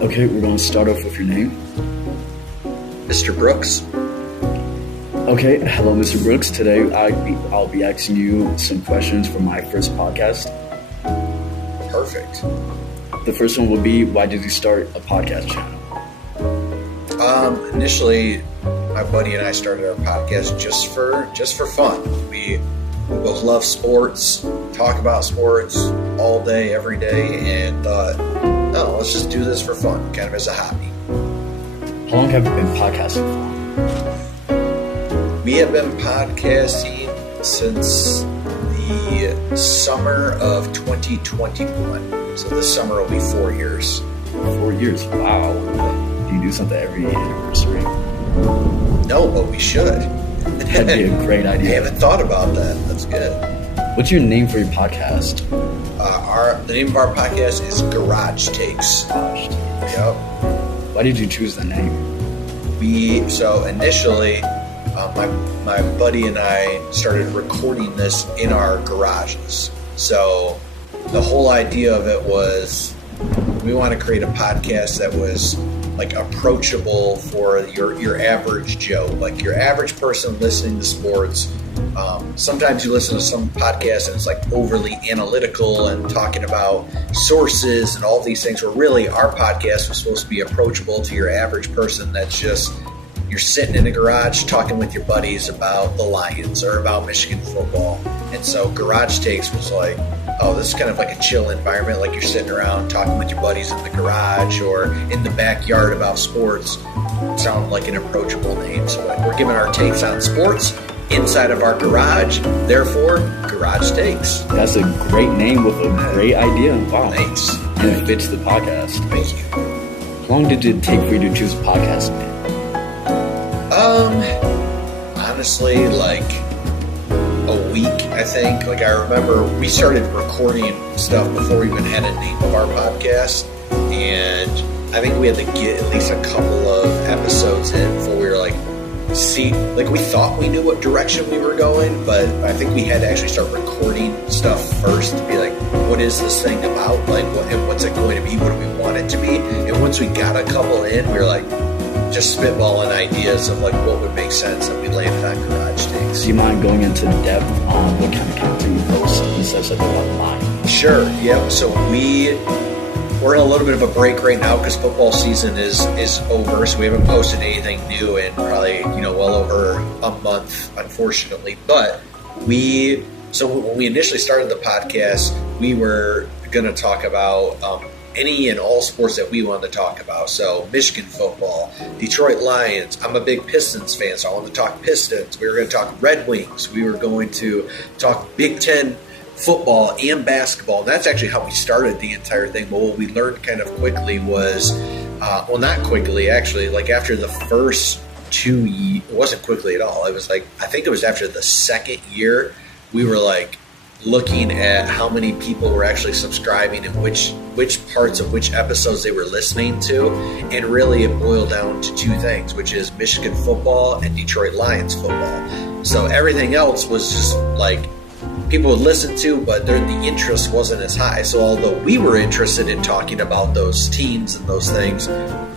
Okay, we're going to start off with your name. Mr. Brooks. Okay, hello, Mr. Brooks. Today I'll be asking you some questions for my first podcast. Perfect. The first one will be, why did you start a podcast channel? Initially, my buddy and I started our podcast just for fun. We both love sports, talk about sports all day, every day, and thought, no, let's just do this for fun, kind of as a hobby. How long have you been podcasting for? We have been podcasting since the summer of 2021. So this summer will be 4 years. 4 years? Wow. Do you do something every anniversary? No, but we should. That'd be a great idea. I haven't thought about that. That's good. What's your name for your podcast? The name of our podcast is Garage Takes. Yep. Why did you choose the name? So initially, my buddy and I started recording this in our garages. So the whole idea of it was we want to create a podcast that was like approachable for your average Joe, like your average person listening to sports. Sometimes you listen to some podcasts and it's like overly analytical and talking about sources and all these things, where really our podcast was supposed to be approachable to your average person that's just, you're sitting in a garage talking with your buddies about the Lions or about Michigan football. And so Garage Takes was like, oh, this is kind of like a chill environment, like you're sitting around talking with your buddies in the garage or in the backyard about sports. It sounded like an approachable name. So we're giving our takes on sports inside of our garage, therefore Garage Takes. That's a great name with a great idea. Wow. Thanks. And it fits the podcast. Thank you. How long did it take for you to choose a podcast name? Honestly, like a week, I think. Like I remember we started recording stuff before we even had a name of our podcast, and I think we had to get at least a couple of episodes in before we were like, we thought we knew what direction we were going, but I think we had to actually start recording stuff first to be like, what is this thing about? Like, what's it going to be? What do we want it to be? And once we got a couple in, we were like, just spitballing ideas of like what would make sense, and we landed on Garage Takes. Do you mind going into depth on what kind of content you post and such like online? Sure. Yep. So we're in a little bit of a break right now because football season is over, so we haven't posted anything new in probably well over a month, unfortunately. But when we initially started the podcast, we were going to talk about any and all sports that we wanted to talk about. So Michigan football, Detroit Lions. I'm a big Pistons fan, so I wanted to talk Pistons. We were going to talk Red Wings. We were going to talk Big Ten football and basketball. And that's actually how we started the entire thing. But what we learned kind of quickly was, not quickly, actually, like after the first 2 years, it wasn't quickly at all. It was like, I think it was after the second year, we were like looking at how many people were actually subscribing and which parts of which episodes they were listening to. And really it boiled down to two things, which is Michigan football and Detroit Lions football. So everything else was just like, people would listen to, but the interest wasn't as high. So although we were interested in talking about those teams and those things,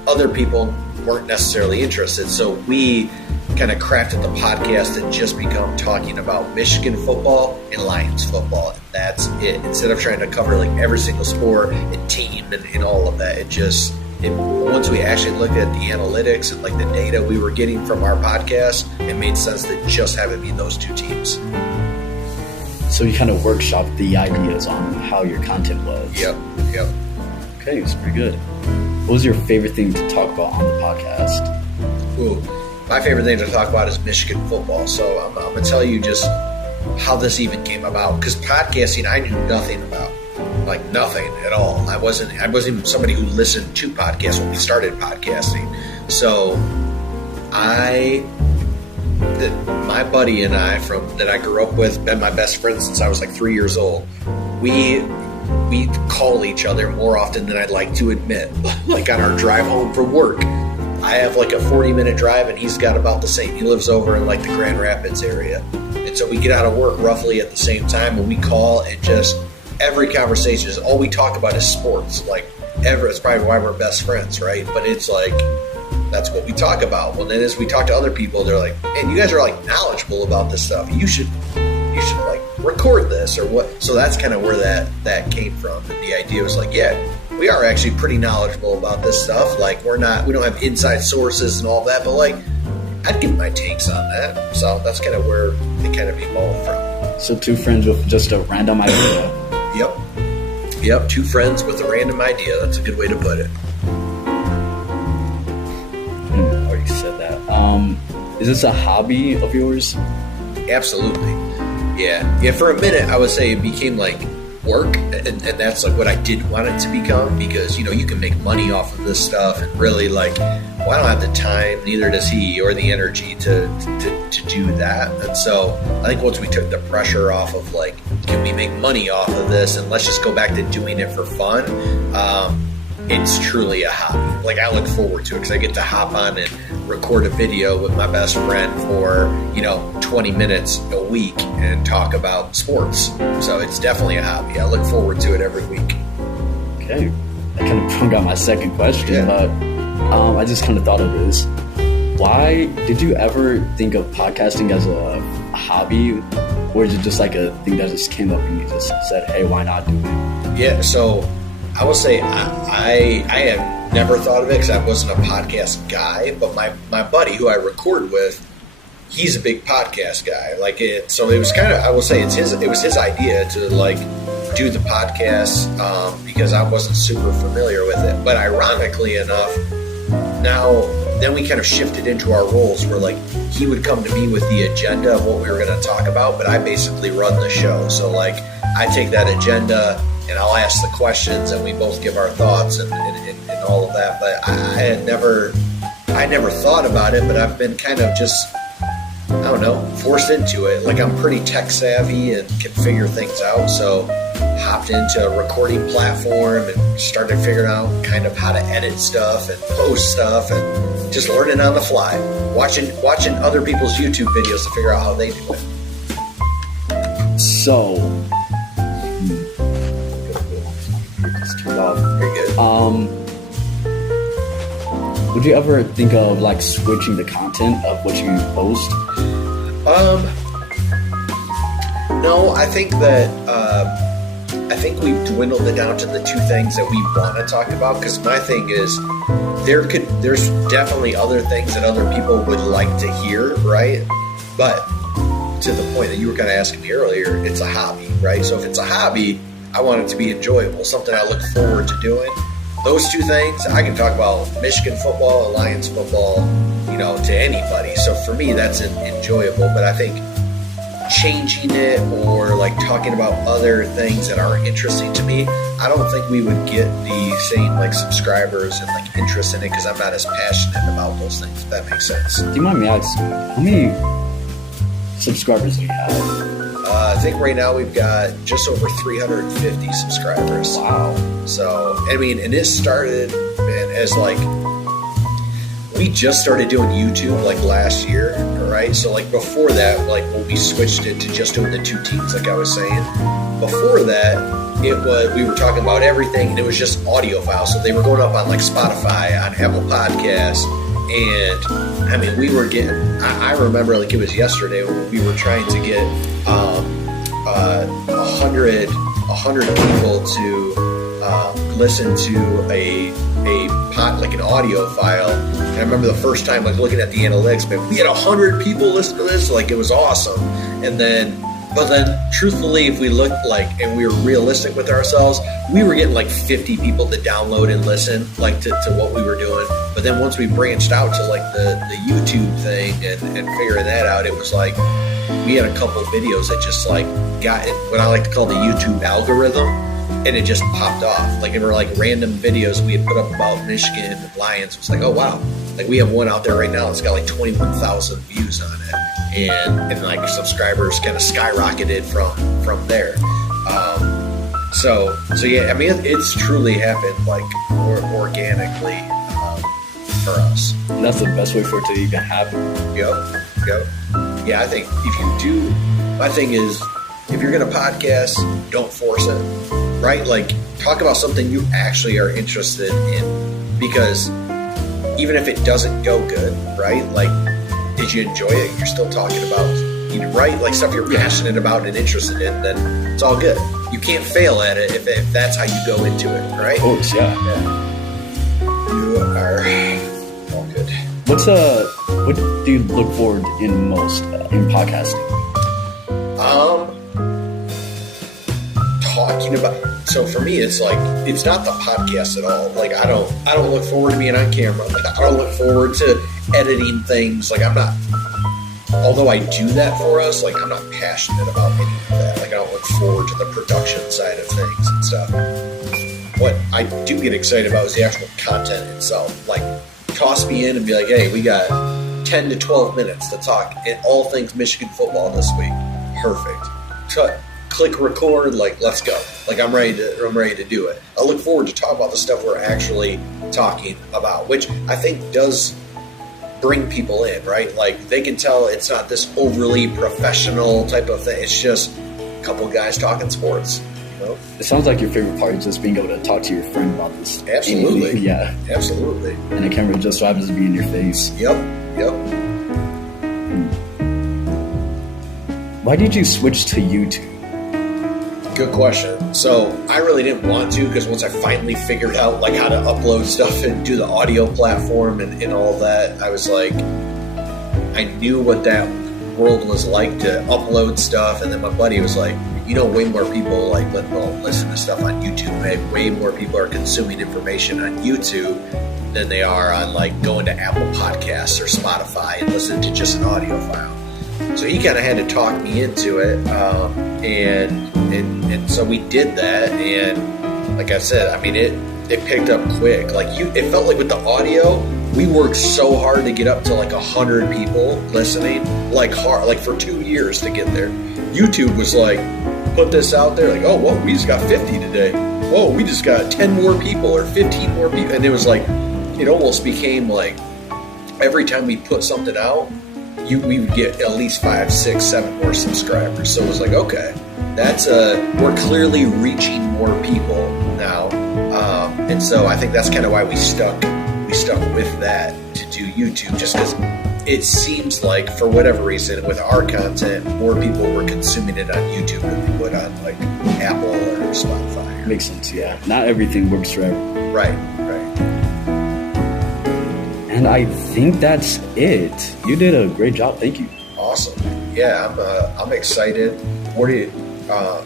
other people weren't necessarily interested. So we kind of crafted the podcast to just become talking about Michigan football and Lions football. And that's it. Instead of trying to cover like every single sport and team and all of that, once we actually looked at the analytics and like the data we were getting from our podcast, it made sense to just have it be those two teams. So you kind of workshopped the ideas on how your content was. Yep. Okay, it's pretty good. What was your favorite thing to talk about on the podcast? Ooh, my favorite thing to talk about is Michigan football. So I'm going to tell you just how this even came about. Because podcasting, I knew nothing about. Like nothing at all. I wasn't even somebody who listened to podcasts when we started podcasting. So my buddy and I that I grew up with, been my best friend since I was like 3 years old. We call each other more often than I'd like to admit. Like on our drive home from work, I have like a 40-minute drive and he's got about the same. He lives over in like the Grand Rapids area. And so we get out of work roughly at the same time and we call, and just every conversation is all we talk about is sports. Like ever. It's probably why we're best friends, right? But it's like, that's what we talk about. Well, then as we talk to other people, they're like, man, you guys are like knowledgeable about this stuff. You should like record this or what. So that's kind of where that came from. And the idea was like, yeah, we are actually pretty knowledgeable about this stuff. Like we don't have inside sources and all that, but like I'd give my takes on that. So that's kind of where it kind of evolved from. So two friends with just a random idea. Yep. Two friends with a random idea. That's a good way to put it. I already said that. Is this a hobby of yours? Absolutely. Yeah. For a minute, I would say it became like work, and that's like what I didn't want it to become, because you can make money off of this stuff, and really like, well, I don't have the time, neither does he, or the energy to do that. And so I think once we took the pressure off of like, can we make money off of this, and let's just go back to doing it for fun, it's truly a hobby. Like I look forward to it because I get to hop on and record a video with my best friend for 20 minutes a week and talk about sports. So it's definitely a hobby. I look forward to it every week. Okay, I kind of forgot my second question, but I just kind of thought of this. Why did you ever think of podcasting as a hobby, or is it just like a thing that just came up and you just said, hey, why not do it? Yeah, so I will say I have never thought of it because I wasn't a podcast guy, but my buddy who I record with, he's a big podcast guy. So it was kind of, I will say it was his idea to like do the podcast because I wasn't super familiar with it. But ironically enough, then we kind of shifted into our roles where like he would come to me with the agenda of what we were going to talk about, but I basically run the show. So like I take that agenda and I'll ask the questions and we both give our thoughts and all of that. But I never thought about it, but I've been kind of just, I don't know, forced into it. Like I'm pretty tech savvy and can figure things out. So hopped into a recording platform and started figuring out kind of how to edit stuff and post stuff and just learning on the fly, watching other people's YouTube videos to figure out how they do it. So, Very good. Would you ever think of like switching the content of what you post? No, I think that we've dwindled it down to the two things that we want to talk about. Because my thing is, there's definitely other things that other people would like to hear, right? But to the point that you were kind of asking me earlier, it's a hobby, right? So if it's a hobby, I want it to be enjoyable, something I look forward to doing. Those two things, I can talk about Michigan football, Alliance football, to anybody. So for me, that's enjoyable. But I think changing it or like talking about other things that aren't interesting to me, I don't think we would get the same like subscribers and like interest in it because I'm not as passionate about those things, if that makes sense. Do you mind me asking, how many subscribers do you have? I think right now we've got just over 350 subscribers. Wow. So, I mean, and it started, man, as like, we just started doing YouTube like last year, right? So like before that, like when we switched it to just doing the two teams, like I was saying, before that, we were talking about everything and it was just audio files. So they were going up on like Spotify, on Apple Podcasts. And I mean, we were getting, I remember like it was yesterday when we were trying to get 100 people to listen to like an audio file. And I remember the first time like looking at the analytics, man, we had 100 people listen to this. Like it was awesome. But then truthfully, if we looked like, and we were realistic with ourselves, we were getting like 50 people to download and listen like to what we were doing. But then once we branched out to like the YouTube thing and figuring that out, it was like, we had a couple videos that just like got in what I like to call the YouTube algorithm, and it just popped off. Like, it were like random videos we had put up about Michigan and Lions. It was like, oh wow, like we have one out there right now that's got like 21,000 views on it, and like subscribers kind of skyrocketed from there. So yeah, I mean it's truly happened like organically for us. And that's the best way for it to even happen. Yep. Yeah, I think if you do, my thing is, if you're going to podcast, don't force it. right? Like, talk about something you actually are interested in, because even if it doesn't go good, right? Like, did you enjoy it? You're still talking about, right? Like, stuff you're passionate about and interested in, then it's all good. You can't fail at it if that's how you go into it, right? Of course, yeah. You are all good. What do you look forward in most in podcasting? Talking about, so for me, it's like, it's not the podcast at all. Like, I don't look forward to being on camera. I don't look forward to editing things. Like, I'm not, although I do that for us, like, I'm not passionate about any of that. Like, I don't look forward to the production side of things and stuff. What I do get excited about is the actual content itself. Like, toss me in and be like, hey, we got 10 to 12 minutes to talk all things Michigan football this week. Perfect. Click record, like, let's go. Like, I'm ready to do it. I look forward to talk about the stuff we're actually talking about, which I think does bring people in, right? Like, they can tell it's not this overly professional type of thing. It's just a couple guys talking sports. You know? It sounds like your favorite part is just being able to talk to your friend about this. Absolutely. Yeah. Absolutely. And the camera just so happens to be in your face. Yep. Why did you switch to YouTube? Good question. So I really didn't want to, because once I finally figured out like how to upload stuff and do the audio platform and all that, I was like, I knew what that world was like to upload stuff. And then my buddy was like, you know, way more people like listen to stuff on YouTube. Way more people are consuming information on YouTube than they are on like going to Apple Podcasts or Spotify and listening to just an audio file. So he kind of had to talk me into it, and so we did that. And like I said, I mean, it picked up quick. Like it felt like with the audio, we worked so hard to get up to like 100 people listening, like for 2 years to get there. YouTube was like, put this out there, like, oh, whoa, we just got 50 today. Whoa, we just got 10 more people or 15 more people, and it was like, it almost became like every time we put something out, we would get at least 5, 6, 7 more subscribers. So it was like, okay, we're clearly reaching more people now. And so I think that's kind of why we stuck with that to do YouTube, just because it seems like, for whatever reason, with our content, more people were consuming it on YouTube than they would on like Apple or Spotify. Makes sense, yeah. Not everything works for everyone. Right. And I think that's it. You did a great job. Thank you. Awesome. Yeah, I'm excited. What do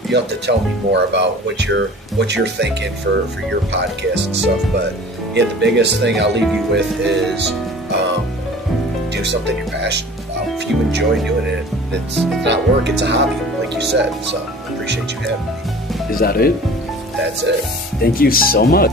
you have to tell me more about what you're thinking for your podcast and stuff. But yeah, the biggest thing I'll leave you with is do something you're passionate about. If you enjoy doing it, it's not work, it's a hobby, like you said. So I appreciate you having me. Is that it? That's it. Thank you so much.